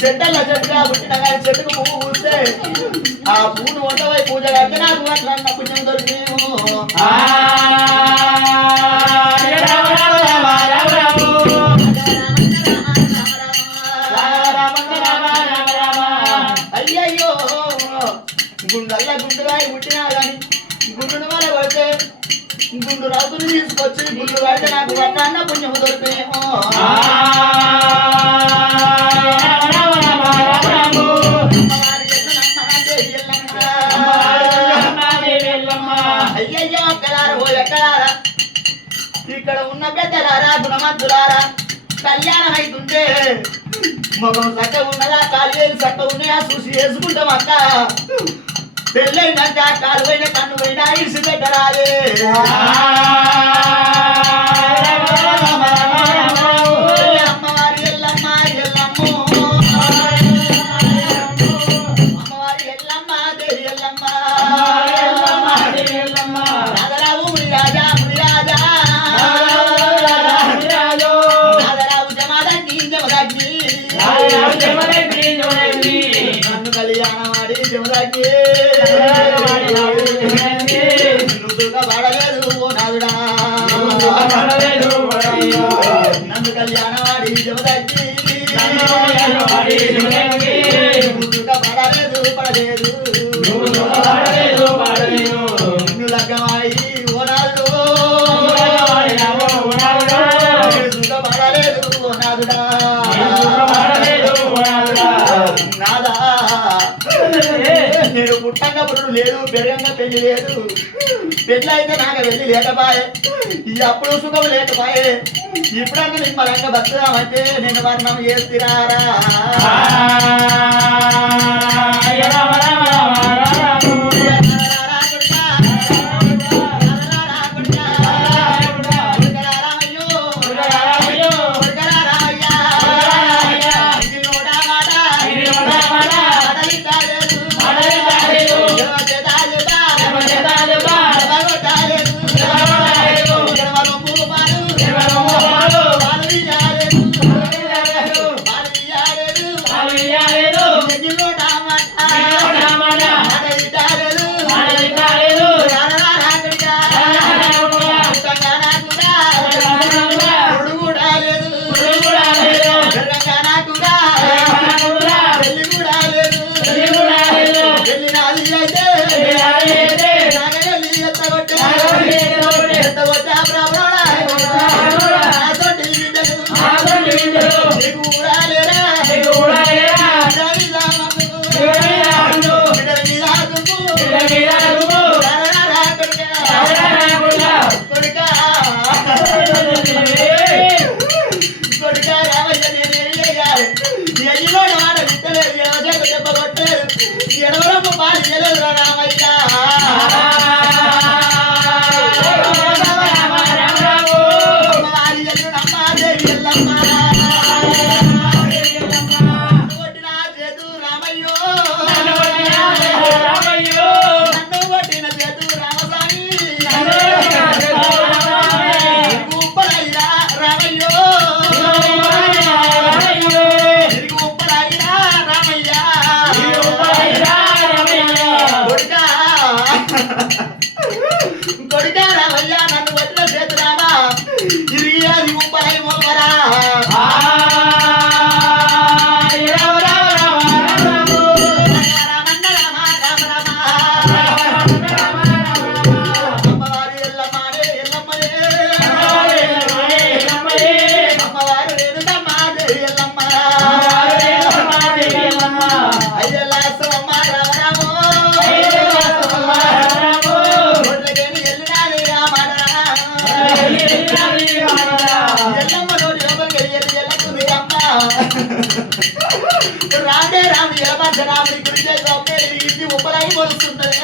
చెట్టల చెట్టుగా పుట్టిన కానీ చెట్టుకు పువ్వు పూస్తే ఆ పువ్వును వంటవై పూజ కడితే నాకు అట్లన్న పుణ్యం దొరికేమో. అయ్యయ్యో గుండల్లా గుండురాయి పుట్టినా కానీ గుండును వల్ల పడితే గుండు రాజుని తీసుకొచ్చి గుండు పడితే నాకు అట్లన్న పుణ్యం దొరికేమో. ఇక్కడ ఉన్న పెద్దలారా గుణమంతులారా కళ్యాణం అయితుంటే మొగం చక్క ఉన్నదా కాలు చక్క ఉన్నాయా చూసి వేసుకుంటాం అక్క. పెళ్ళైనాక కాలు పోయిన కన్ను పోయినా ఇసి పెట్టరాలే. అమ్మవారి ఎల్లమ్మ ఎల్లమ్మ అమ్మవారి ఎల్లమ్మ దేవి ఎల్లమ్మ రాజరావు మునిరాజా మునిరాజా నన్ను కళ్యాణమాడి జమదగ్గి నువ్వుగా పడలేదు ఓ నాదుడా. నన్ను కళ్యాణమాడి జమదగ్గి నువ్వుగా పడలేదు పడలేదు నిన్ను లగ్గమాయి ఓ నాదుడు నువ్వుగా పడలేదు ఓ నాదుడా. నేను పుట్టంగా పురుడు లేదు పెరగంగా పెళ్లి లేదు. పెళ్ళి అయితే నాకు వెళ్ళి లేకపాయే అప్పుడు సుఖం లేకపాయే. ఇప్పుడన్నా నిమ్మలంగా బతుకుదామంటే నేను వర్ణం చేస్తున్నారా. ఎలమంచరాముడి గురి చేసి ఒకే ఇంటి ఉప్పలై పొడుస్తున్నది